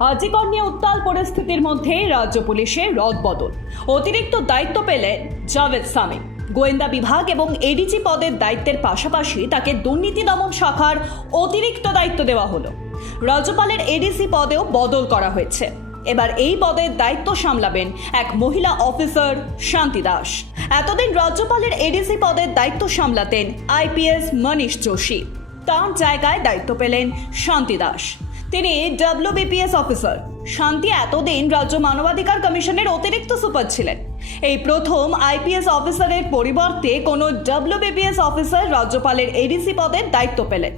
আজিকর নিয়ে উত্তাল পরিস্থিতির মধ্যে রাজ্য পুলিশের রদবদল অতিরিক্ত দায়িত্ব পেলেন জাভেদ সামি গোয়েন্দা বিভাগ এবং এডিজি পদের দায়িত্বের পাশাপাশি তাকে দুর্নীতি দমন শাখার অতিরিক্ত দায়িত্ব দেওয়া হলো। রাজ্যপালের এডিসি পদেও বদল করা হয়েছে। এবার এই পদের দায়িত্ব সামলাবেন এক মহিলা অফিসার শান্তি দাস। এতদিন রাজ্যপালের এডিসি পদের দায়িত্ব সামলাতেন আইপিএস মনীষ যোশী। তার জায়গায় দায়িত্ব পেলেন শান্তি দাস। তিনি ডাব্লিউবিপিএস অফিসার শান্তি এতদিন রাজ্য মানবাধিকার কমিশনের অতিরিক্ত সুপার ছিলেন। এই প্রথম আইপিএস অফিসারের পরিবর্তে কোনো ডাব্লিউবিপিএস অফিসার রাজ্যপালের এডিসি পদের দায়িত্ব পেলেন।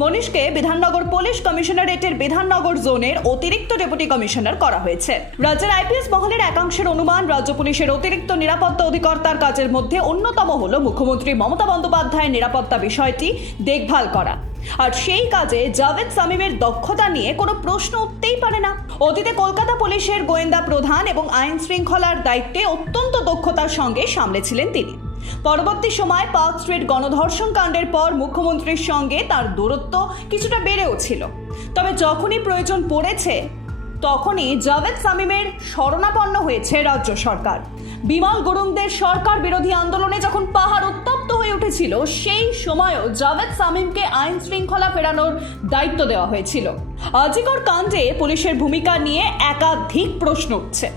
মনীষকে বিধাননগর পুলিশ কমিশনারেটের বিধাননগর জোনের অতিরিক্ত ডেপুটি কমিশনার করা হয়েছে। রাজ্যের আইপিএস মহলের একাংশের অনুমান রাজ্য পুলিশের অতিরিক্ত নিরাপত্তা অধিকর্তার কাজের মধ্যে অন্যতম হল মুখ্যমন্ত্রী মমতা বন্দ্যোপাধ্যায়ের নিরাপত্তা বিষয়টি দেখভাল করা। আর সেই কাজে জাভেদ সামিমের দক্ষতা নিয়ে কোনো প্রশ্ন উঠতেই পারে না। অতীতে কলকাতা পুলিশের গোয়েন্দা প্রধান এবং আইন শৃঙ্খলার দায়িত্বে অত্যন্ত দক্ষতার সঙ্গে সামলেছিলেন তিনি। পরবর্তী সময় পার্ক স্ট্রিট গণধর্ষণ কাণ্ডের পর মুখ্যমন্ত্রীর সঙ্গে তার দূরত্ব কিছুটা বেড়েও ছিল। তবে যখনই প্রয়োজন পড়েছে, তখনই জাভেদ সামিমের শরণাপন্ন হয়েছে রাজ্য সরকার। বিমল গুরুংদের সরকার বিরোধী আন্দোলনে যখন পাহাড় উত্তপ্ত হয়ে উঠেছিল, সেই সময়ও জাভেদ সামিমকে আইন শৃঙ্খলা ফেরানোর দায়িত্ব দেওয়া হয়েছিল। আজিকর কাণ্ডে পুলিশের ভূমিকা নিয়ে একাধিক প্রশ্ন উঠছে।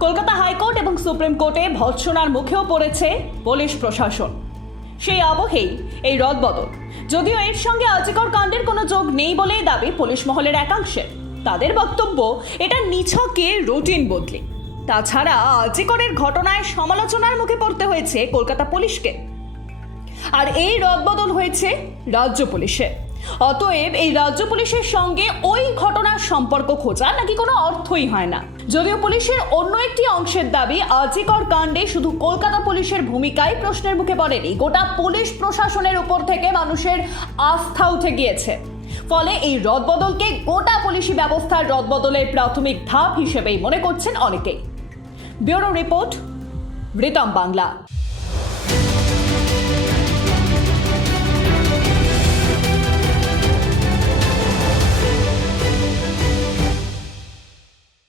কলকাতা হাইকোর্ট এবং সুপ্রিম কোর্টে ভৎসনার মুখেও পড়েছে পুলিশ প্রশাসন। সেই আবহেই এই রদবদল। যদিও এর সঙ্গে আজিকর কাণ্ডের কোনো যোগ নেই বলেই দাবি পুলিশ মহলের একাংশের। তাদের বক্তব্য, এটা নিছকে রুটিন বদলি। তাছাড়া আজিকরের ঘটনায় সমালোচনার মুখে পড়তে হয়েছে কলকাতা পুলিশকে। আর এই রদবদল হয়েছে রাজ্য পুলিশে। অতএব এই রাজ্য পুলিশের সঙ্গে ওই ঘটনার সম্পর্ক খোঁজা নাকি কোনো অর্থই হয় না। যদিও পুলিশের অন্য একটি অংশের দাবি, আজিকর কাণ্ডে শুধু কলকাতা পুলিশের ভূমিকাই প্রশ্নের মুখে পড়েনি, গোটা পুলিশ প্রশাসনের উপর থেকে মানুষের আস্থা উঠে গিয়েছে। ফলে এই রদবদলকে গোটা পুলিশি ব্যবস্থার রদবদলের প্রাথমিক ধাপ হিসেবেই মনে করছেন অনেকেই। Bureau report, Ritam Bangla.